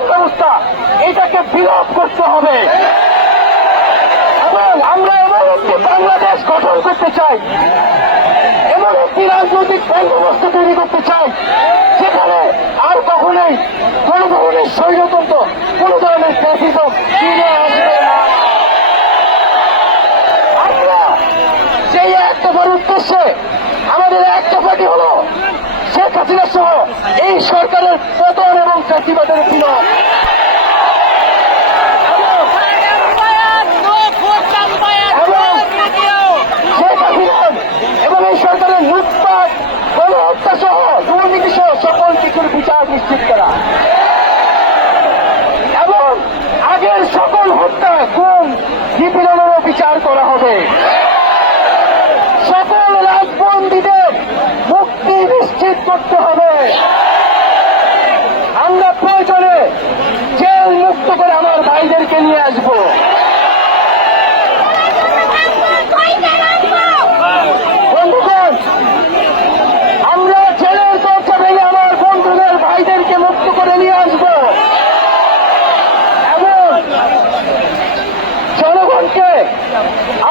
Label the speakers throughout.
Speaker 1: শাসন ব্যবস্থা, এটাকে বিলোপ করতে হবে। এবং আমরা এমন একটি বাংলাদেশ গঠন করতে চাই, এমন একটি রাজনৈতিক বন্দোবস্ত তৈরি করতে চাই, যেখানে আর কখনোই কোন ধরনের স্বৈরতন্ত্র, কোন ধরনের ফ্যাসিজম ফিরে আসবে না। আমরা সেই এক দফার উদ্দেশ্যে আমাদের এক দফাটি হল শেখ হাসিনা সহ এই সরকারের পতন এবং ফ্যাসিবাদের বিলোপ এবং শেখ হাসিনা এবং এই সরকারের লুটপাট গণহত্যা সহ দুর্নীতি সহ সকল কিছুর বিচার নিশ্চিত করা এবং আগের সকল হত্যা গুম নিপীড়নেরও বিচার করা হবে সকল রাজবন্দীদের মুক্তি নিশ্চিত করতে হবে আমরা প্রয়োজনে জেল মুক্ত করে আমার ভাইদেরকে নিয়ে আসব। আমরা আমার বন্ধুদের ভাইদেরকে মুক্ত করে নিয়ে আসব। এবং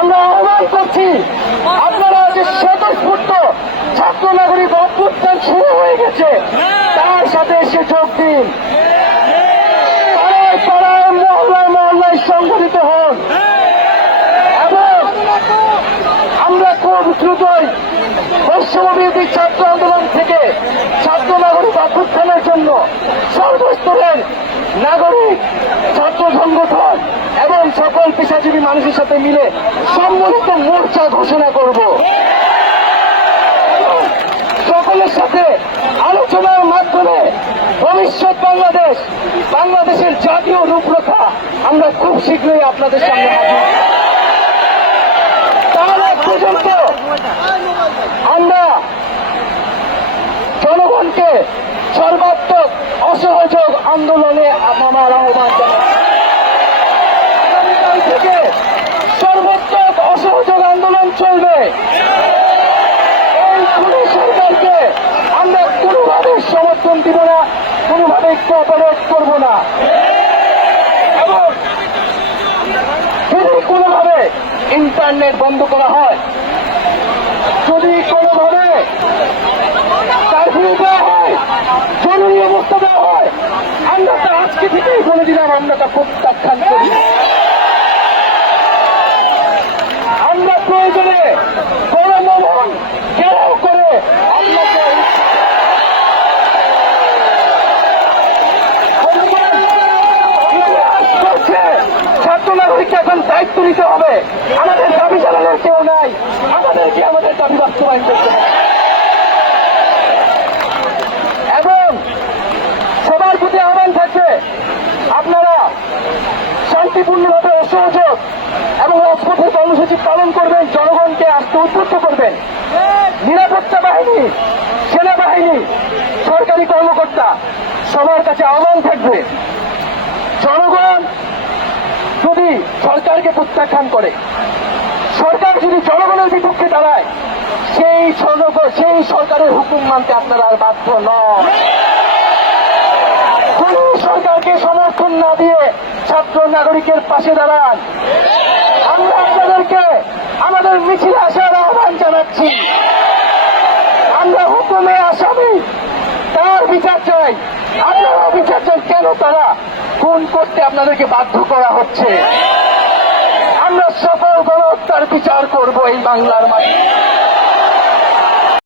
Speaker 1: আমরা আহ্বান করছি, আপনারা যে স্বতঃস্ফূর্ত ছাত্র নাগরিক অভ্যুত্থান শুরু হয়ে গেছে, তার সাথে এসে যোগ দিন। দ্রুতই বৈষম্যবিরোধী ছাত্র আন্দোলন থেকে ছাত্র নাগরিক অভ্যুত্থানের জন্য সর্বস্তরের নাগরিক, ছাত্র সংগঠন এবং সকল পেশাজীবী মানুষের সাথে মিলে সম্মিলিত মোর্চা ঘোষণা করব। সকলের সাথে আলোচনার মাধ্যমে ভবিষ্যৎ বাংলাদেশ, বাংলাদেশের জাতীয় রূপরেখা আমরা খুব শীঘ্রই আপনাদের সামনে হাজির পর্যন্ত আমরা জনগণকে সর্বাত্মক অসহযোগ আন্দোলনে আমার আহ্বান আগামীকাল থেকে সর্বাত্মক অসহযোগ আন্দোলন চলবে। এই সরকারকে আমরা কোনোভাবে সমর্থন দিব না, কোনোভাবে কোঅপারেট করব না। এবং যদি কোনোভাবে ইন্টারনেট বন্ধ করা হয় যদি কোনোভাবে কারফিউ দেওয়া হয়, জরুরি অবস্থা দেওয়া হয় আমরা তা আজকে থেকেই বলে দিলাম আমরা তা প্রত্যাখ্যান করি। আমরা প্রয়োজনে গণমোহন ঘেরাও করে ছাত্র নাগরিককে এখন দায়িত্ব নিতে হবে। আমাদের দাবি বাস্তবায়ন করতে এবং সবার প্রতি আহ্বান থাকবে আপনারা শান্তিপূর্ণভাবে অসহযোগ এবং রাজপথে কর্মসূচি পালন করবেন, জনগণকে আস্তে উদ্বুদ্ধ করবেন। নিরাপত্তা বাহিনী, সেনাবাহিনী, সরকারি কর্মকর্তা, সবার কাছে আহ্বান থাকবে, জনগণ যদি সরকারকে প্রত্যাখ্যান করে, সরকার যদি জনগণের বিপক্ষে দাঁড়ায় সেই জনগণ সেই সরকারের হুকুম মানতে আপনারা আর বাধ্য নন। কোন সরকারকে সমর্থন না দিয়ে ছাত্র নাগরিকের পাশে দাঁড়ান। আমরা আপনাদেরকে আমাদের মিছিলে আসার আহ্বান জানাচ্ছি। আমরা হুকুমে আসামি, তার বিচার চাই। আপনারা বিচার চাই কেন তারা? খুন করতে আপনাদেরকে বাধ্য করা হচ্ছে? আমরা সকল গণহত্যার বিচার করব এই বাংলার মাটি